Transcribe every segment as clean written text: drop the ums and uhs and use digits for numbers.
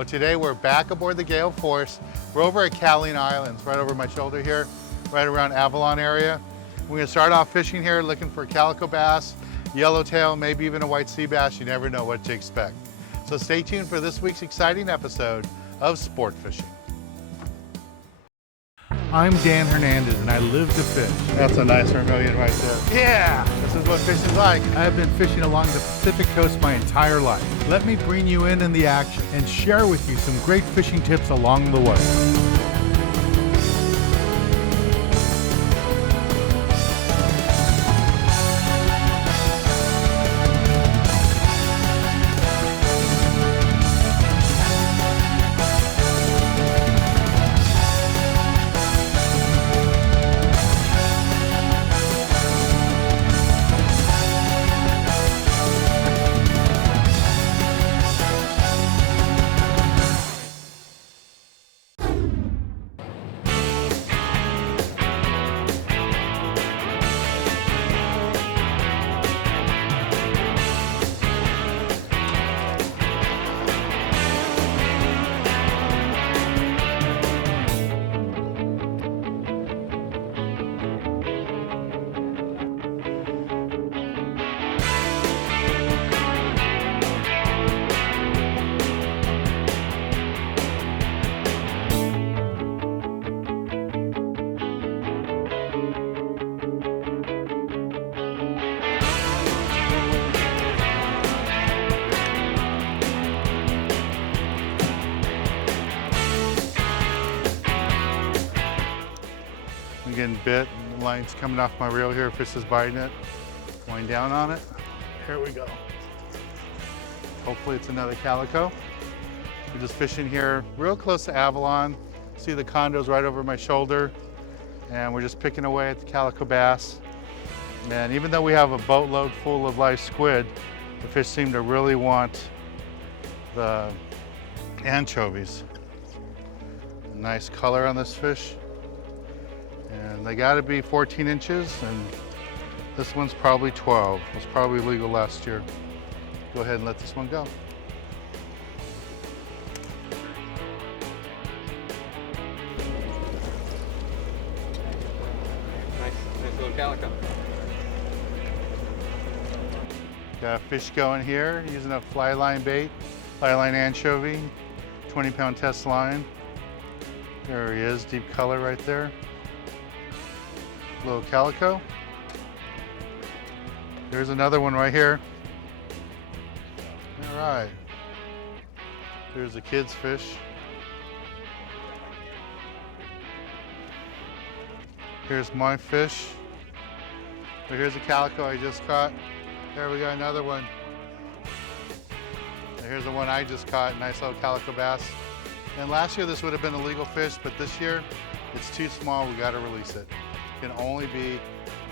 Well, today we're back aboard the Gail Force. We're over at Catalina Islands, right over my shoulder here, right around Avalon area. We're gonna start off fishing here, looking for calico bass, yellowtail, maybe even a white sea bass. You never know what to expect. So stay tuned for this week's exciting episode of Sport Fishing. I'm Dan Hernandez and I live to fish. That's a nice vermilion right there. Yeah, this is what fishing's like. I've been fishing along the Pacific coast my entire life. Let me bring you in the action and share with you some great fishing tips along the way. I'm getting bit, the line's coming off my reel here, fish is biting it. Wind down on it. Here we go. Hopefully it's another calico. We're just fishing here real close to Avalon. See the condos right over my shoulder. And we're just picking away at the calico bass. And even though we have a boatload full of live squid, the fish seem to really want the anchovies. Nice color on this fish. And they gotta be 14 inches, and this one's probably 12. It was probably legal last year. Go ahead and let this one go. Nice little calico. Got a fish going here, using a fly line bait, fly line anchovy, 20-pound test line. There he is, deep color right there. Little calico. There's another one right here. All right. There's a kid's fish. Here's my fish. But here's a calico I just caught. There we got another one. And here's the one I just caught, nice little calico bass. And last year this would have been a legal fish, but this year it's too small, we gotta release it. Can only be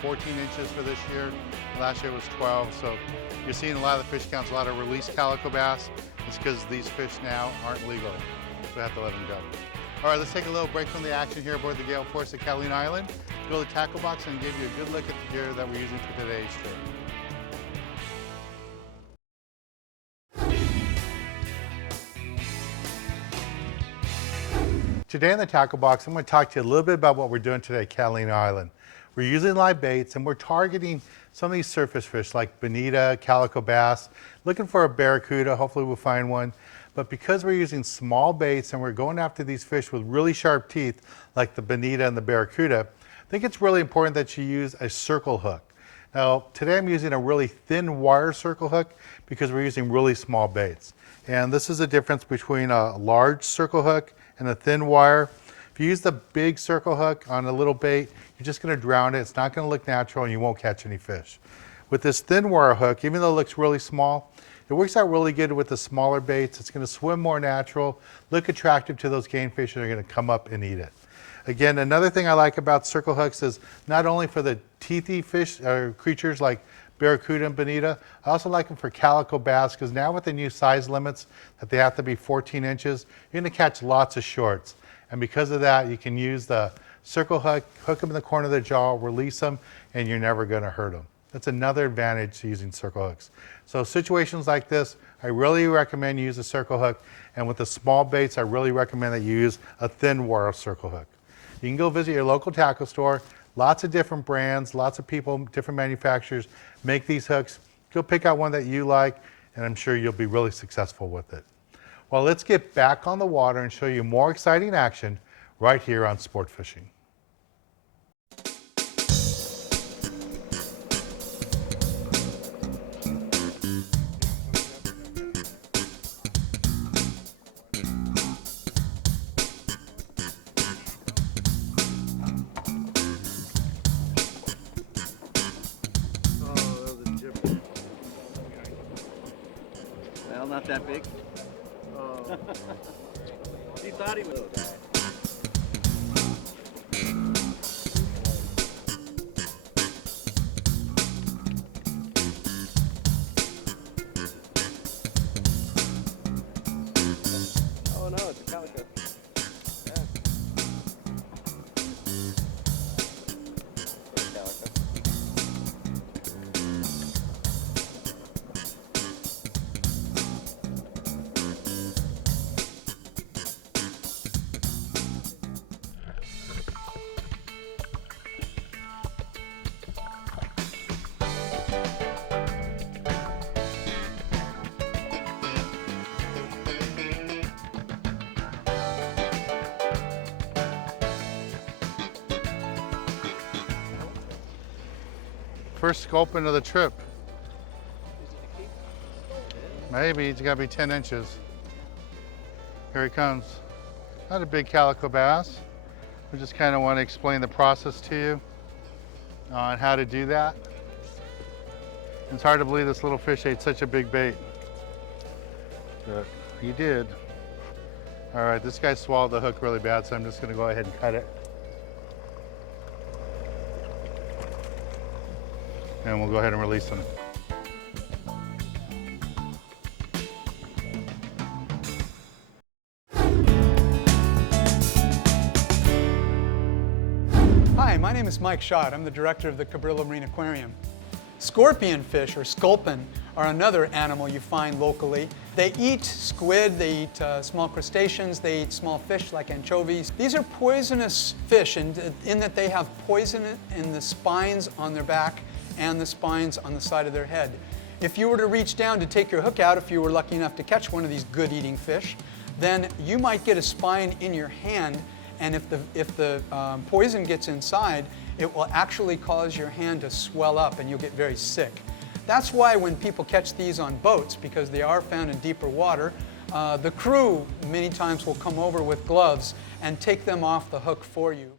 14 inches for this year. Last year was 12, so you're seeing a lot of the fish counts, a lot of released calico bass. It's because these fish now aren't legal, so we have to let them go. All right, let's take a little break from the action here aboard the Gail Force at Catalina Island. Go to the tackle box and give you a good look at the gear that we're using for today's trip. Today in the tackle box, I'm going to talk to you a little bit about what we're doing today at Catalina Island. We're using live baits and we're targeting some of these surface fish like bonita, calico bass, looking for a barracuda, hopefully we'll find one. But because we're using small baits and we're going after these fish with really sharp teeth like the bonita and the barracuda, I think it's really important that you use a circle hook. Now today I'm using a really thin wire circle hook because we're using really small baits. And this is the difference between a large circle hook and a thin wire. If you use the big circle hook on a little bait, you're just gonna drown it. It's not gonna look natural and you won't catch any fish. With this thin wire hook, even though it looks really small, it works out really good with the smaller baits. It's gonna swim more natural, look attractive to those game fish that are gonna come up and eat it. Again, another thing I like about circle hooks is not only for the teethy fish or creatures like barracuda and bonita. I also like them for calico bass because now with the new size limits that they have to be 14 inches, you're gonna catch lots of shorts. And because of that, you can use the circle hook, hook them in the corner of the jaw, release them, and you're never gonna hurt them. That's another advantage to using circle hooks. So situations like this, I really recommend you use a circle hook. And with the small baits, I really recommend that you use a thin wire circle hook. You can go visit your local tackle store. Lots of different brands, lots of people, different manufacturers make these hooks. Go pick out one that you like, and I'm sure you'll be really successful with it. Well, let's get back on the water and show you more exciting action right here on Sport Fishing. Well, not that big. Oh. He thought he was. Oh no, it's a Calico. Yeah. It's a Calico. First sculpin of the trip. Maybe it's got to be 10 inches. Here he comes. Not a big calico bass. We just kind of want to explain the process to you on how to do that. It's hard to believe this little fish ate such a big bait, but he did. All right, this guy swallowed the hook really bad, so I'm just going to go ahead and cut it. And we'll go ahead and release him. Hi, my name is Mike Schott. I'm the director of the Cabrillo Marine Aquarium. Scorpion fish, or sculpin, are another animal you find locally. They eat squid, they eat small crustaceans, they eat small fish like anchovies. These are poisonous fish in that they have poison in the spines on their back and the spines on the side of their head. If you were to reach down to take your hook out, if you were lucky enough to catch one of these good eating fish, then you might get a spine in your hand, and if the poison gets inside, it will actually cause your hand to swell up and you'll get very sick. That's why when people catch these on boats, because they are found in deeper water, the crew many times will come over with gloves and take them off the hook for you.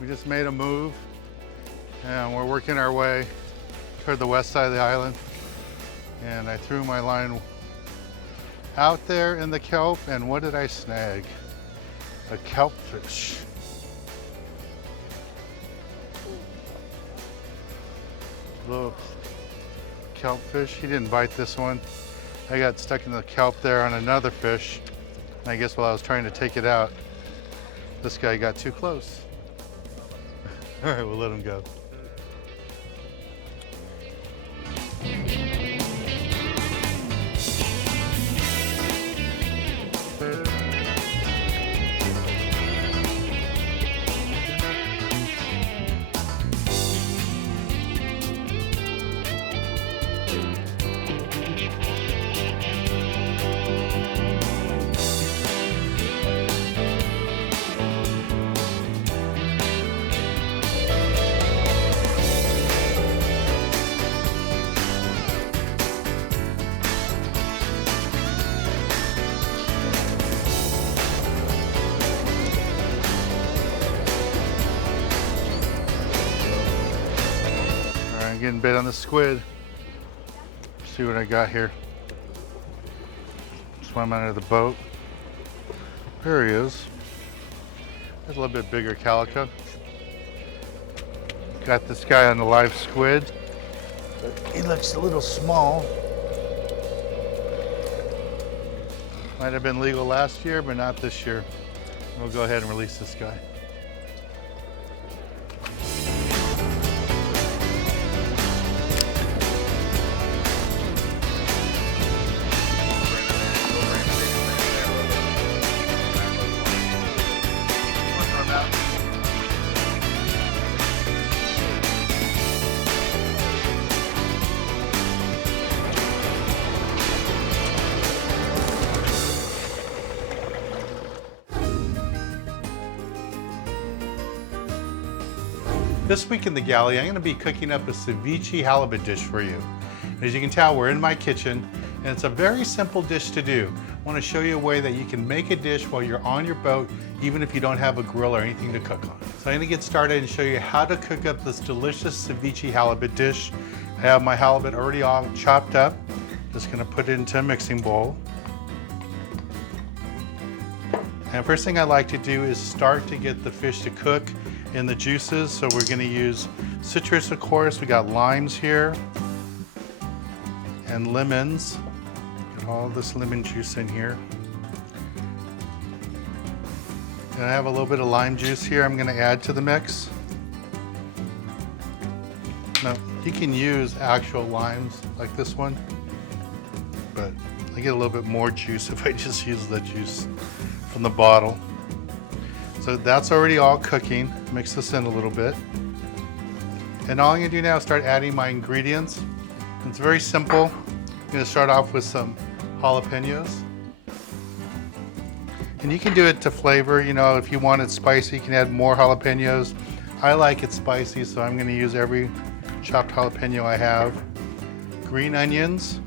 We just made a move and we're working our way toward the west side of the island. And I threw my line out there in the kelp, and what did I snag? A kelp fish. Little kelp fish. He didn't bite this one. I got stuck in the kelp there on another fish. And I guess while I was trying to take it out, this guy got too close. All right, we'll let him go. getting bit on the squid. See what I got here. Swam under the boat. There he is. There's a little bit bigger calico. Got this guy on the live squid. But he looks a little small. Might have been legal last year, but not this year. We'll go ahead and release this guy. This week in the galley, I'm gonna be cooking up a ceviche halibut dish for you. And as you can tell, we're in my kitchen, and it's a very simple dish to do. I wanna show you a way that you can make a dish while you're on your boat, even if you don't have a grill or anything to cook on. So I'm gonna get started and show you how to cook up this delicious ceviche halibut dish. I have my halibut already all chopped up. Just gonna put it into a mixing bowl. And first thing I like to do is start to get the fish to cook in the juices. So we're gonna use citrus, of course. We got limes here and lemons. Get all this lemon juice in here. And I have a little bit of lime juice here I'm gonna add to the mix. Now, you can use actual limes like this one, but I get a little bit more juice if I just use the juice from the bottle. So that's already all cooking. Mix this in a little bit. And all I'm gonna do now is start adding my ingredients. It's very simple. I'm gonna start off with some jalapenos. And you can do it to flavor, you know, if you want it spicy, you can add more jalapenos. I like it spicy, so I'm gonna use every chopped jalapeno I have. Green onions.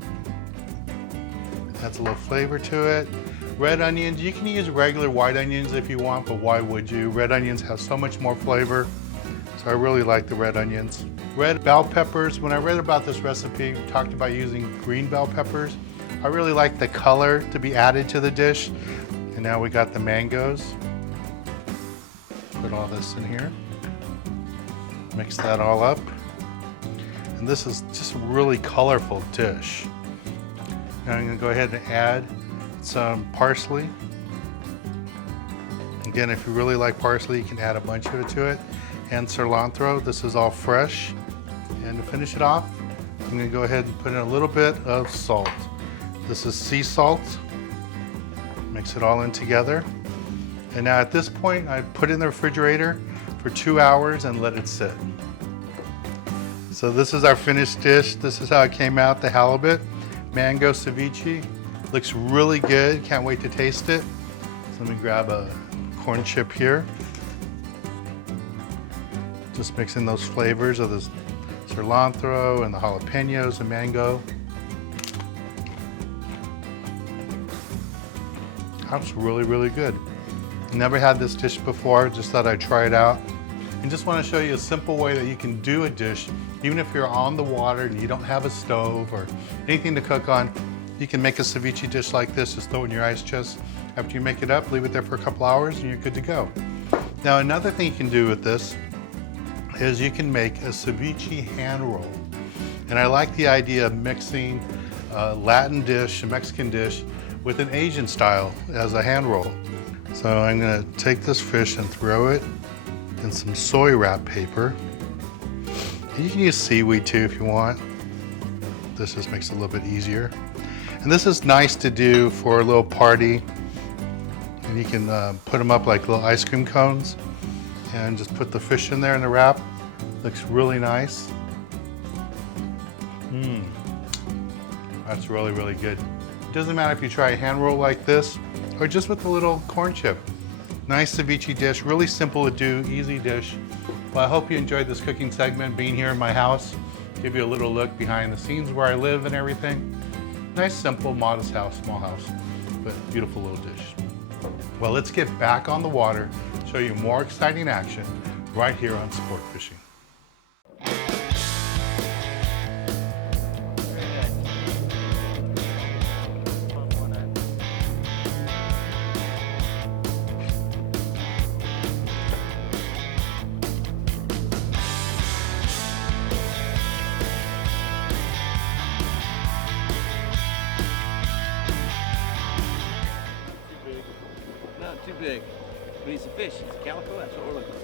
Adds a little flavor to it. Red onions, you can use regular white onions if you want, but why would you? Red onions have so much more flavor, so I really like the red onions. Red bell peppers, when I read about this recipe, we talked about using green bell peppers. I really like the color to be added to the dish. And now we got the mangoes. Put all this in here. Mix that all up. And this is just a really colorful dish. Now I'm gonna go ahead and add some parsley. Again, if you really like parsley, you can add a bunch of it to it. And cilantro, this is all fresh. And to finish it off, I'm gonna go ahead and put in a little bit of salt. This is sea salt. Mix it all in together. And now at this point, I put it in the refrigerator for 2 hours and let it sit. So this is our finished dish. This is how it came out, the halibut. Mango ceviche. Looks really good, can't wait to taste it. So let me grab a corn chip here. Just mixing those flavors of the cilantro and the jalapenos and mango. That's really, really good. Never had this dish before, just thought I'd try it out. And just want to show you a simple way that you can do a dish, even if you're on the water and you don't have a stove or anything to cook on. You can make a ceviche dish like this, just throw it in your ice chest. After you make it up, leave it there for a couple hours and you're good to go. Now another thing you can do with this is you can make a ceviche hand roll. And I like the idea of mixing a Latin dish, a Mexican dish, with an Asian style as a hand roll. So I'm gonna take this fish and throw it in some soy wrap paper. And you can use seaweed too if you want. This just makes it a little bit easier. And this is nice to do for a little party. And you can put them up like little ice cream cones and just put the fish in there in the wrap. Looks really nice. That's really, really good. It doesn't matter if you try a hand roll like this or just with a little corn chip. Nice ceviche dish, really simple to do, easy dish. Well, I hope you enjoyed this cooking segment, being here in my house. Give you a little look behind the scenes where I live and everything. Nice, simple, modest house, small house, but beautiful little dish. Well, let's get back on the water, show you more exciting action right here on Sport Fishing. too big. We need some fish. It's a calico, that's what we're looking for.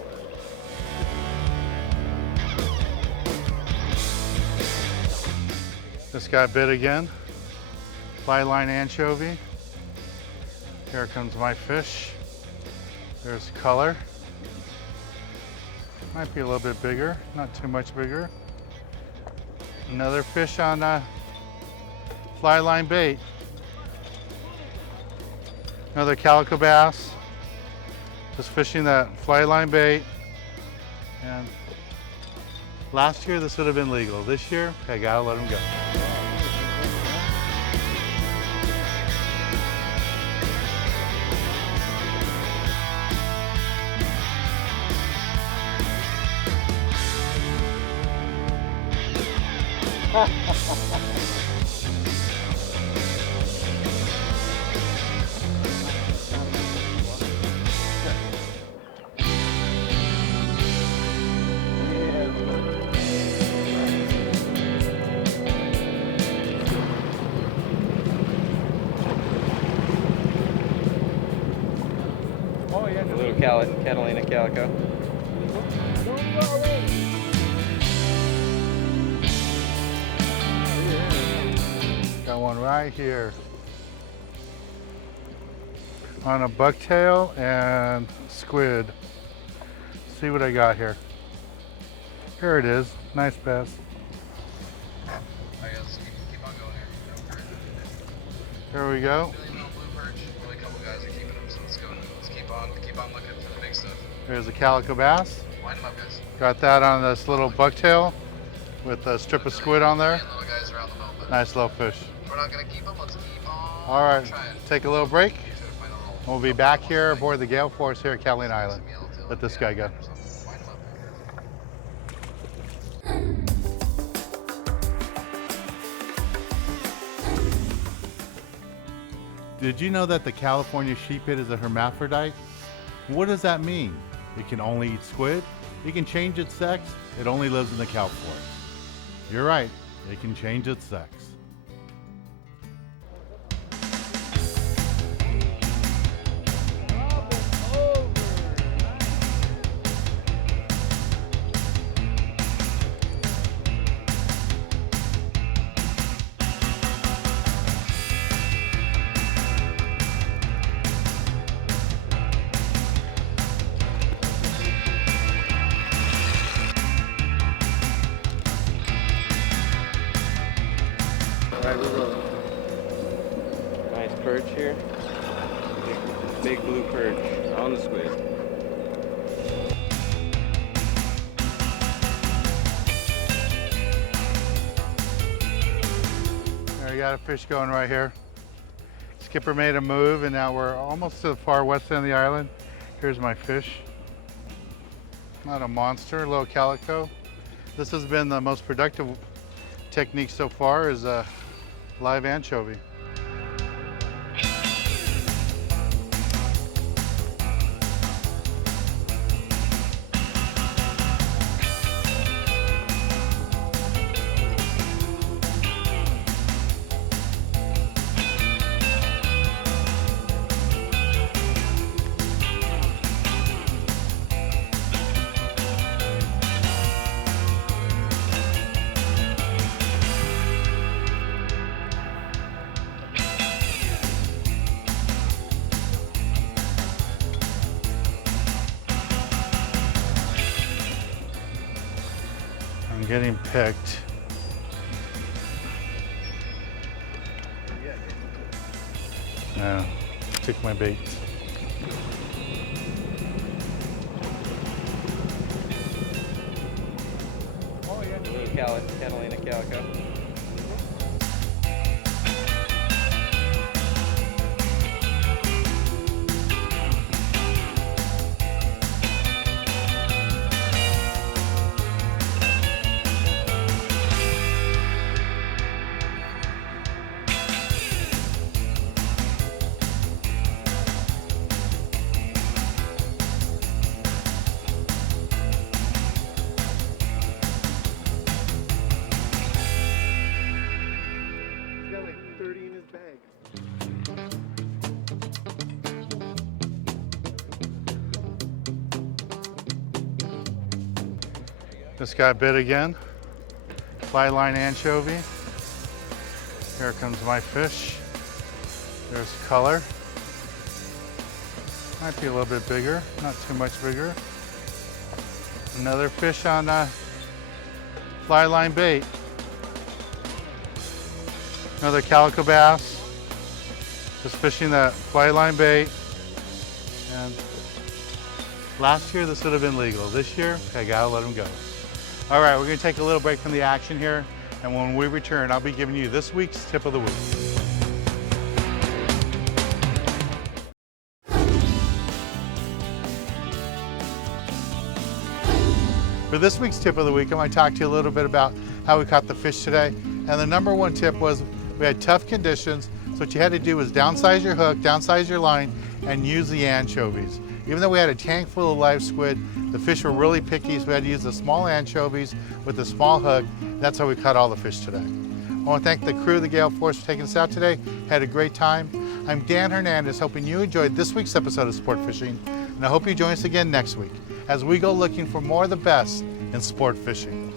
This got bit again. Fly line anchovy. Here comes my fish. There's color. Might be a little bit bigger, not too much bigger. Another fish on fly line bait. Another calico bass. Just fishing that fly line bait. And last year this would have been legal. This year, I gotta let him go. A little Catalina Calico. Got one right here. On a bucktail and squid. See what I got here. Here it is. Nice bass. Keep on going here. Here we go. Really little blue perch. Only a couple guys are keeping them, so let's go. Let's keep on looking for the big stuff. There's a calico bass. Line them up, guys. Got that on this little bucktail with a strip of squid on there. And little guys around the boat, but Nice little fish. we're not gonna keep them. Let's keep on All right, trying. take a little break. Try to find a little- We'll be back here aboard the Gail Force here at Catalina Island. Let this guy go. Line 'em up. Did you know that the California sheephead is a hermaphrodite? What does that mean? It can only eat squid, it can change its sex, it only lives in the kelp forest. You're right, it can change its sex. Alright, we're rolling. Nice perch here. Big blue perch on the squid. There, you got a fish going right here. Skipper made a move and now we're almost to the far west end of the island. Here's my fish. Not a monster, a little calico. This has been the most productive technique so far is a live anchovy. I'm getting picked. Yeah, took my bait. Little Catalina Calico. Just got bit again. Fly line anchovy. Here comes my fish. There's color. Might be a little bit bigger, not too much bigger. Another fish on fly line bait. Another calico bass. Just fishing that fly line bait. And last year this would have been legal. This year, I gotta let them go. All right, we're gonna take a little break from the action here. And when we return, I'll be giving you this week's tip of the week. For this week's tip of the week, I'm going to talk to you a little bit about how we caught the fish today. And the number one tip was we had tough conditions, so what you had to do was downsize your hook, downsize your line, and use the anchovies. Even though we had a tank full of live squid, the fish were really picky, so we had to use the small anchovies with the small hook. That's how we caught all the fish today. I want to thank the crew of the Gail Force for taking us out today. Had a great time. I'm Dan Hernandez, hoping you enjoyed this week's episode of Sport Fishing, and I hope you join us again next week as we go looking for more of the best in sport fishing.